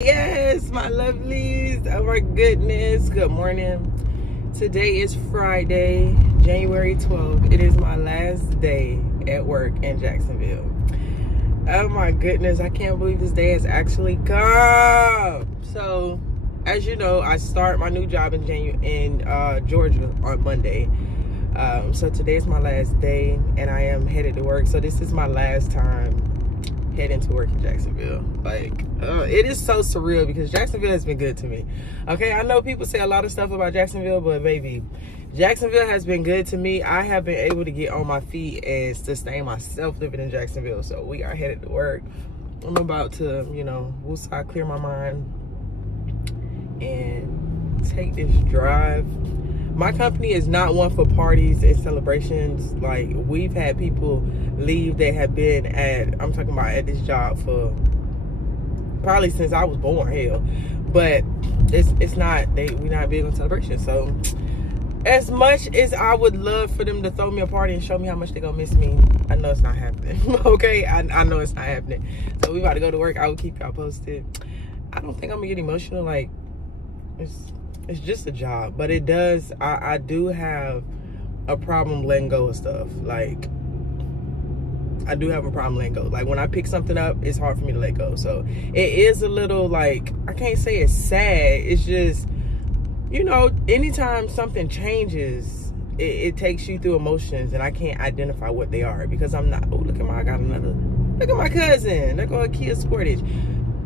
Yes, my lovelies. Oh my goodness. Good morning. Today is Friday, January 12th. It is my last day at work in Jacksonville. Oh my goodness. I can't believe this day has actually come. So, as you know, I start my new job in Georgia on Monday. So today is my last day and I am headed to work. So this is my last time heading to work in Jacksonville. It is so surreal because Jacksonville has been good to me. Okay, I know people say a lot of stuff about Jacksonville, but baby, Jacksonville has been good to me. I have been able to get on my feet and sustain myself living in Jacksonville. So we are headed to work. I'm about to, woosah, clear my mind and take this drive. My company is not one for parties and celebrations. Like, we've had people leave that have been I'm talking about at this job for probably since I was born, hell. But it's not, we're not big on celebration. So as much as I would love for them to throw me a party and show me how much they're gonna miss me, I know it's not happening. Okay, I know it's not happening. So we about to go to work. I will keep y'all posted. I don't think I'm gonna get emotional. Like, it's just a job, but it does, I do have a problem letting go of stuff. Like, I do have a problem letting go. Like, when I pick something up, it's hard for me to let go. So it is a little, like, I can't say it's sad. It's just, anytime something changes, it takes you through emotions, and I can't identify what they are because I'm not, look at my cousin. They're going to Kia Sportage.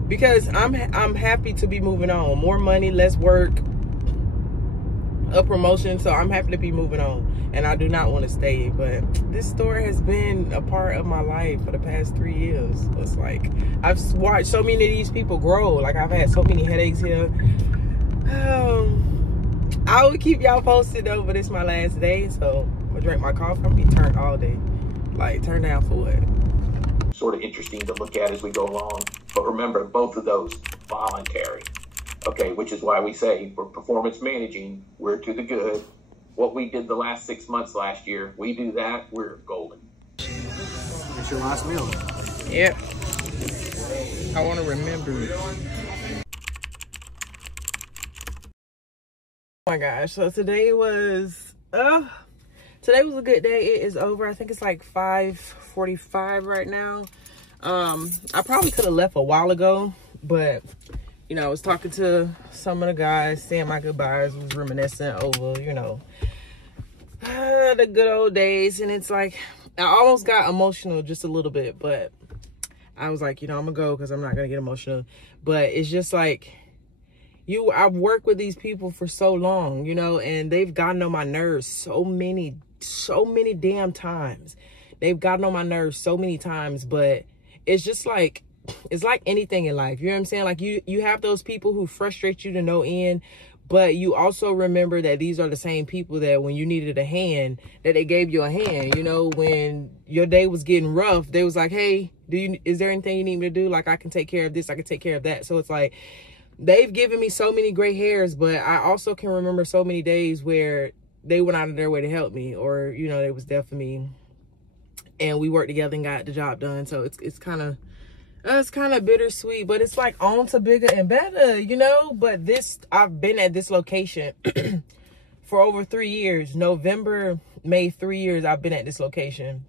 Because I'm happy to be moving on. More money, less work, a promotion. So I'm happy to be moving on. And I do not want to stay. But this store has been a part of my life for the past 3 years. It's like, I've watched so many of these people grow. Like, I've had so many headaches here. I will keep y'all posted though, but it's my last day. So I'm going to drink my coffee. I'm going to be turned all day. Like, turned down for what? Sort of interesting to look at as we go along. But remember, both of those voluntary. Okay, which is why we say for performance managing, we're to the good. What we did the last 6 months last year, we do that, we're golden. It's your last meal. Yep. I want to remember it. Oh my gosh. So today was a good day. It is over. I think it's like 5:45 right now. I probably could have left a while ago, but I was talking to some of the guys, saying my goodbyes, was reminiscing over, the good old days. And it's like, I almost got emotional just a little bit, but I was like, I'm gonna go because I'm not gonna get emotional. But it's just like, I've worked with these people for so long, and they've gotten on my nerves so many damn times. They've gotten on my nerves so many times, but it's just like, it's like anything in life. You know what I'm saying? Like, you have those people who frustrate you to no end, but you also remember that these are the same people that when you needed a hand, that they gave you a hand. When your day was getting rough, they was like, hey, is there anything you need me to do? Like, I can take care of this, I can take care of that. So it's like, they've given me so many gray hairs, but I also can remember so many days where they went out of their way to help me, or, they was there for me. And we worked together and got the job done. So it's kind of bittersweet, but it's like on to bigger and better, But I've been at this location for over 3 years. November made 3 years I've been at this location.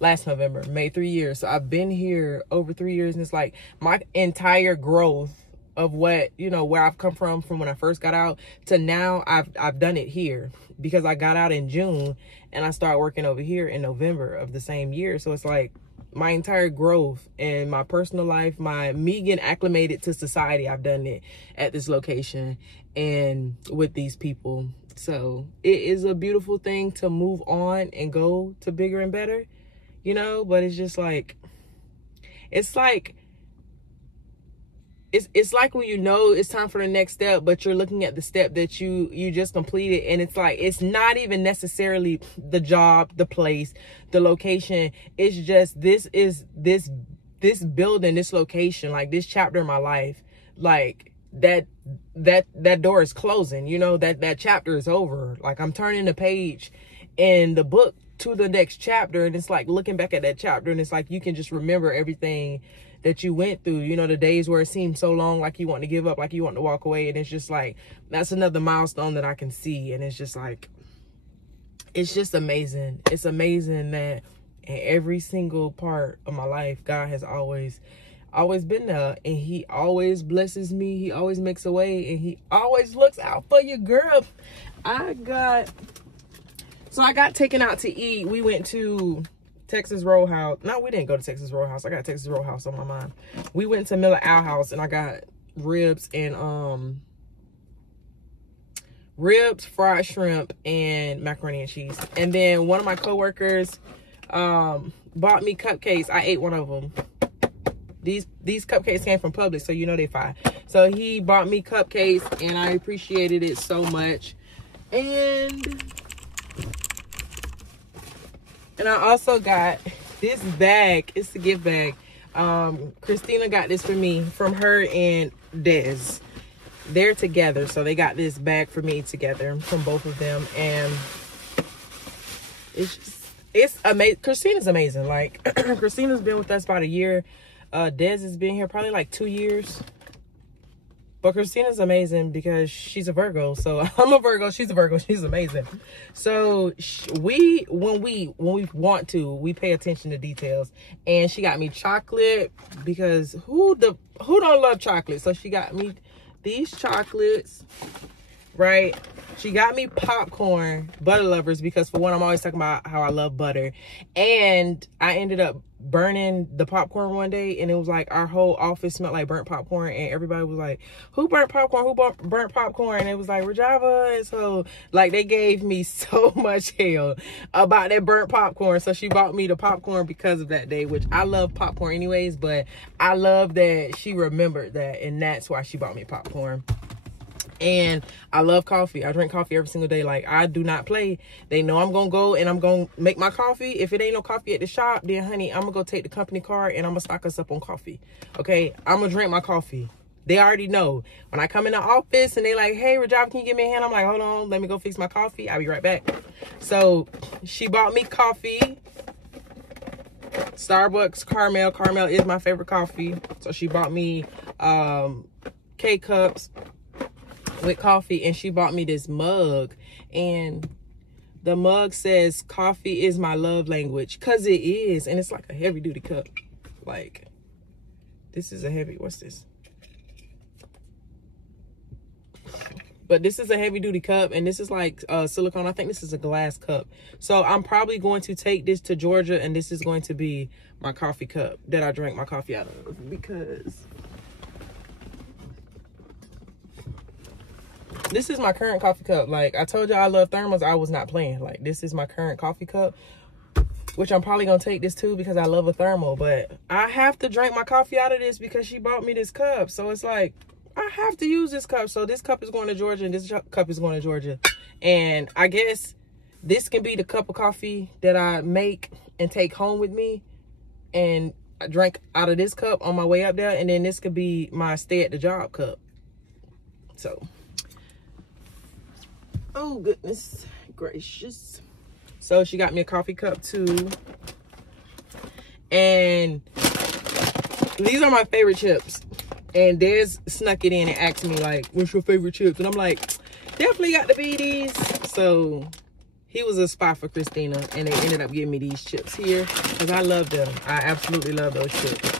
Last November made 3 years. So I've been here over 3 years, and it's like my entire growth of what, where I've come from when I first got out to now, I've done it here because I got out in June and I started working over here in November of the same year. So it's like my entire growth in my personal life, me getting acclimated to society, I've done it at this location and with these people. So it is a beautiful thing to move on and go to bigger and better, but it's just like, it's like when it's time for the next step, but you're looking at the step that you just completed, and it's like, it's not even necessarily the job, the place, the location. It's just, this building, this location, like this chapter in my life, like that door is closing, that chapter is over. Like, I'm turning the page in the book to the next chapter, and it's like looking back at that chapter, and it's like you can just remember everything that you went through, you know, the days where it seemed so long, like you want to give up, like you want to walk away. And it's just like, that's another milestone that I can see. And it's just like, it's just amazing. It's amazing that in every single part of my life, God has always been there, and he always blesses me. He always makes a way, and he always looks out for you, girl. I got taken out to eat. We went to Texas Roadhouse. No, we didn't go to Texas Roadhouse. I got Texas Roadhouse on my mind. We went to Miller Owl House, and I got ribs, fried shrimp, and macaroni and cheese. And then one of my coworkers bought me cupcakes. I ate one of them. These cupcakes came from Publix, so you know they fine. So he bought me cupcakes, and I appreciated it so much. And I also got this bag. It's a gift bag. Christina got this for me from her and Des. They're together, so they got this bag for me together from both of them. And it's amazing. Christina's amazing. Like, Christina's been with us about a year. Des has been here probably like 2 years. But Christina's amazing because she's a Virgo. So I'm a Virgo, she's a Virgo, she's amazing. So when we want to, we pay attention to details. And she got me chocolate because who don't love chocolate? So she got me these chocolates, right? She got me popcorn, butter lovers, because for one, I'm always talking about how I love butter. And I ended up burning the popcorn one day, and it was like our whole office smelled like burnt popcorn, and everybody was like, who burnt popcorn? Who burnt popcorn? And it was like Rajava. And so like they gave me so much hell about that burnt popcorn. So she bought me the popcorn because of that day, which I love popcorn anyways, but I love that she remembered that, and that's why she bought me popcorn. And I love coffee. I drink coffee every single day. Like, I do not play. They know I'm going to go and I'm going to make my coffee. If it ain't no coffee at the shop, then honey, I'm going to go take the company car and I'm going to stock us up on coffee. Okay? I'm going to drink my coffee. They already know. When I come in the office and they like, hey, Rajab, can you give me a hand? I'm like, hold on. Let me go fix my coffee. I'll be right back. So she bought me coffee. Starbucks caramel. Caramel is my favorite coffee. So she bought me K-cups with coffee, and she bought me this mug, and the mug says coffee is my love language, because it is. And it's like a heavy duty cup. Like, this is a heavy, what's this? But this is a heavy duty cup, and this is like silicone. I think this is a glass cup. So I'm probably going to take this to Georgia, and this is going to be my coffee cup that I drank my coffee out of, because this is my current coffee cup. Like, I told you I love thermos. I was not playing. Like, this is my current coffee cup, which I'm probably going to take this too because I love a thermal. But I have to drink my coffee out of this because she bought me this cup. So it's like, I have to use this cup. So this cup is going to Georgia, and this cup is going to Georgia. And I guess this can be the cup of coffee that I make and take home with me. And I drink out of this cup on my way up there. And then this could be my stay at the job cup. So, oh goodness gracious. So she got me a coffee cup too. And these are my favorite chips. And Des snuck it in and asked me like, what's your favorite chips? And I'm like, definitely got to be these. So he was a spy for Christina, and they ended up giving me these chips here because I love them. I absolutely love those chips.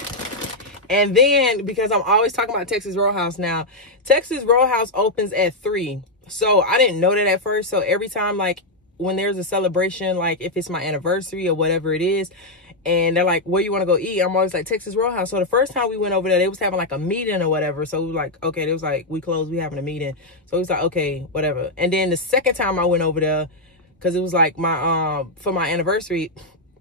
And then, because I'm always talking about Texas Roadhouse now, Texas Roadhouse opens at 3. So I didn't know that at first. So every time, like, when there's a celebration, like if it's my anniversary or whatever it is, and they're like, where you want to go eat? I'm always like, Texas Roadhouse. So the first time we went over there, they was having like a meeting or whatever. So we were like, okay, they was like, we closed, we having a meeting. So we was like, okay, whatever. And then the second time I went over there, because it was like my, for my anniversary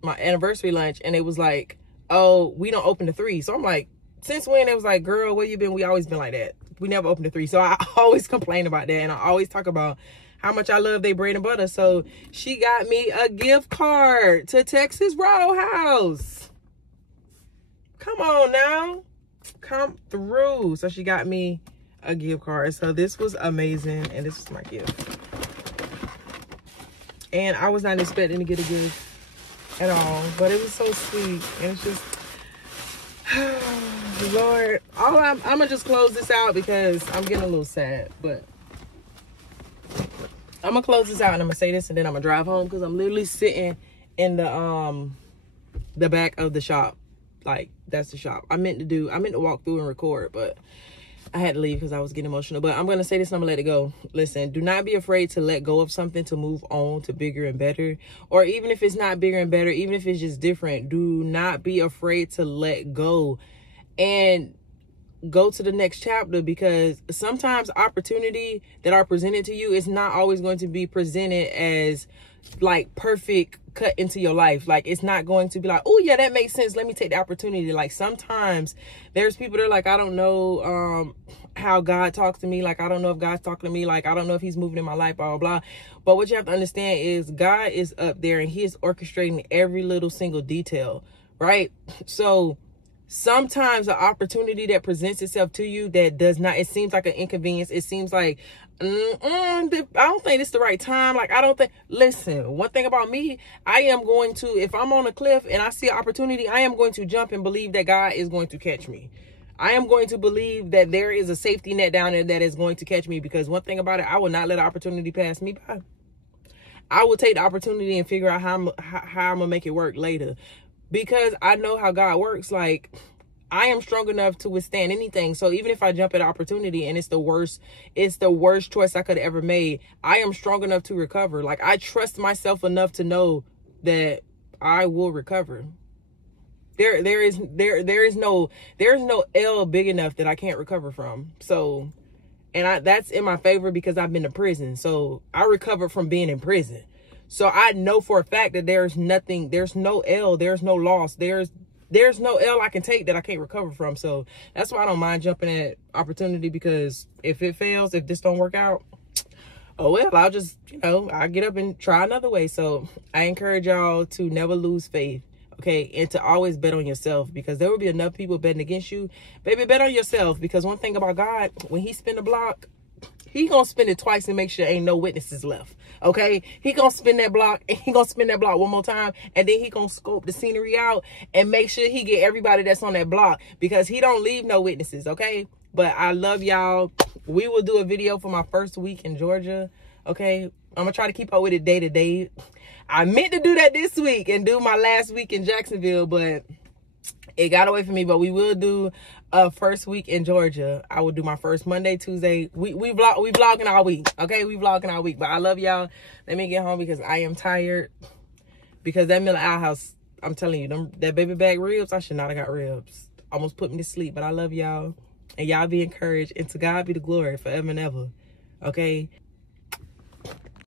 lunch, and it was like, oh, we don't open to 3. So I'm like, since when? It was like, girl, where you been? We always been like that. We never opened to 3. So I always complain about that. And I always talk about how much I love their bread and butter. So she got me a gift card to Texas Roadhouse. Come on now. Come through. So she got me a gift card. So this was amazing. And this was my gift. And I was not expecting to get a gift at all. But it was so sweet. And it's just... Lord, I'm gonna just close this out because I'm getting a little sad, but I'm gonna close this out and I'm gonna say this and then I'm gonna drive home because I'm literally sitting in the back of the shop. Like, that's the shop. I meant to walk through and record, but I had to leave because I was getting emotional. But I'm gonna say this and I'm gonna let it go. Listen, do not be afraid to let go of something to move on to bigger and better. Or even if it's not bigger and better, even if it's just different, do not be afraid to let go and go to the next chapter, because sometimes opportunity that are presented to you is not always going to be presented as like perfect cut into your life. Like, it's not going to be like, oh yeah, that makes sense, let me take the opportunity. Like, sometimes there's people that are like, I don't know how God talks to me. Like, I don't know if God's talking to me. Like, I don't know if he's moving in my life, blah, blah, blah. But what you have to understand is God is up there and he is orchestrating every little single detail, right? So sometimes the opportunity that presents itself to you that does not, it seems like an inconvenience. It seems like, I don't think it's the right time. Like, I don't think, listen, one thing about me, I am going to, if I'm on a cliff and I see an opportunity, I am going to jump and believe that God is going to catch me. I am going to believe that there is a safety net down there that is going to catch me, because one thing about it, I will not let an opportunity pass me by. I will take the opportunity and figure out how I'm going to make it work later. Because I know how God works. Like, I am strong enough to withstand anything. So even if I jump at an opportunity and it's the worst choice I could have ever made, I am strong enough to recover. Like, I trust myself enough to know that I will recover. There is no L big enough that I can't recover from. So, and that's in my favor because I've been to prison. So I recovered from being in prison. So I know for a fact that there's no L, there's no loss, there's no L I can take that I can't recover from. So that's why I don't mind jumping at opportunity, because if it fails, if this don't work out, oh well, I'll just, I'll get up and try another way. So I encourage y'all to never lose faith, okay? And to always bet on yourself, because there will be enough people betting against you. Baby, bet on yourself, because one thing about God, when he spin the block, he gonna spin it twice and make sure ain't no witnesses left. Okay, he gonna spin that block and he gonna spin that block one more time, and then he gonna scope the scenery out and make sure he get everybody that's on that block, because he don't leave no witnesses. Okay, but I love y'all. We will do a video for my first week in Georgia. Okay, I'm gonna try to keep up with it day to day. I meant to do that this week and do my last week in Jacksonville, but it got away from me. But we will do a first week in Georgia. I will do my first Monday, Tuesday. We vlogging all week. Okay, we vlogging all week. But I love y'all. Let me get home because I am tired. Because that Miller Owl House, I'm telling you, that baby back ribs, I should not have got ribs. Almost put me to sleep. But I love y'all. And y'all be encouraged. And to God be the glory forever and ever. Okay.